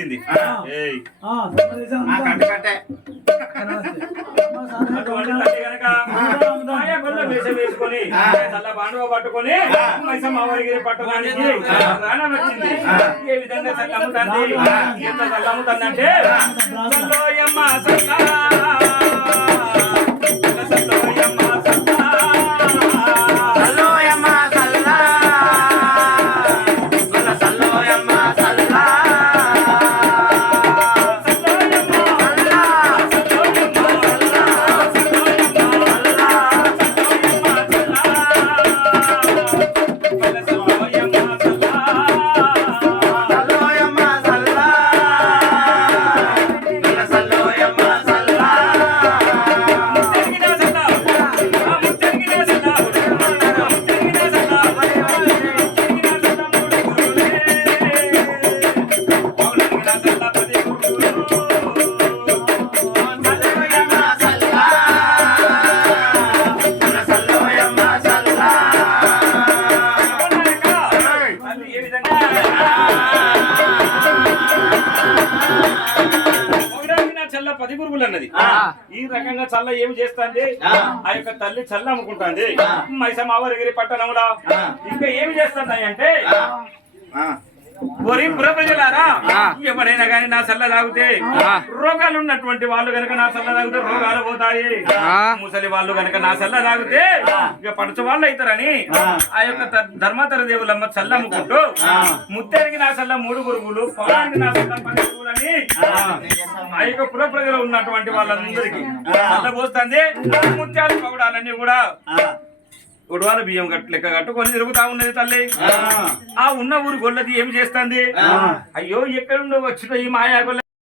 వచ్చింది వేసుకొని చల్ల బాండువ పట్టుకొని మైసమ్మగిరి పట్టణానికి రాణం వచ్చింది. ఏ విధంగా చల్లమ్ముతుంది, ఎంత చల్లమ్ముతుందంటే చల్లోయమ్మ చల్ల పది గురువులు అన్నది. ఈ రకంగా చల్ల ఏమి చేస్తుంది, ఆ యొక్క తల్లి చల్ల అమ్ముకుంటుంది మైసమ్మగిరి పట్టణంలో. ఇంకా ఏమి చేస్తున్నాయి అంటే ఒరి పుర ప్రజలారా, ఎవరైనా గాని నా చల్ల తాగితే రోగాలు ఉన్నటువంటి వాళ్ళు గనక నా చల్ల తాగితే రోగాలు పోతాయి. ముసలి వాళ్ళు గనక నా చల్ల తాగితే ఇక పడుచు వాళ్ళు అవుతారని ఆ యొక్క ధర్మాతర దేవులమ్మ చల్ల అమ్ముకుంటూ ముత్యానికి నా చల్ల 3 గురువులు, పొలానికి నా చల్ల 10 గురువులని ఆ యొక్క పుర ప్రజలు ఉన్నటువంటి వాళ్ళందరికీ చల్ల పోస్తుంది. ముత్యాలు పగడాలన్నీ కూడా ఉడవాల బియ్యం లెక్క కట్టుకొని తిరుగుతా ఉన్నది తల్లి. ఆ ఉన్న ఊరు గొల్లది ఏం చేస్తుంది, అయ్యో ఎక్కడుండో వచ్చిన ఈ మాయా గొల్ల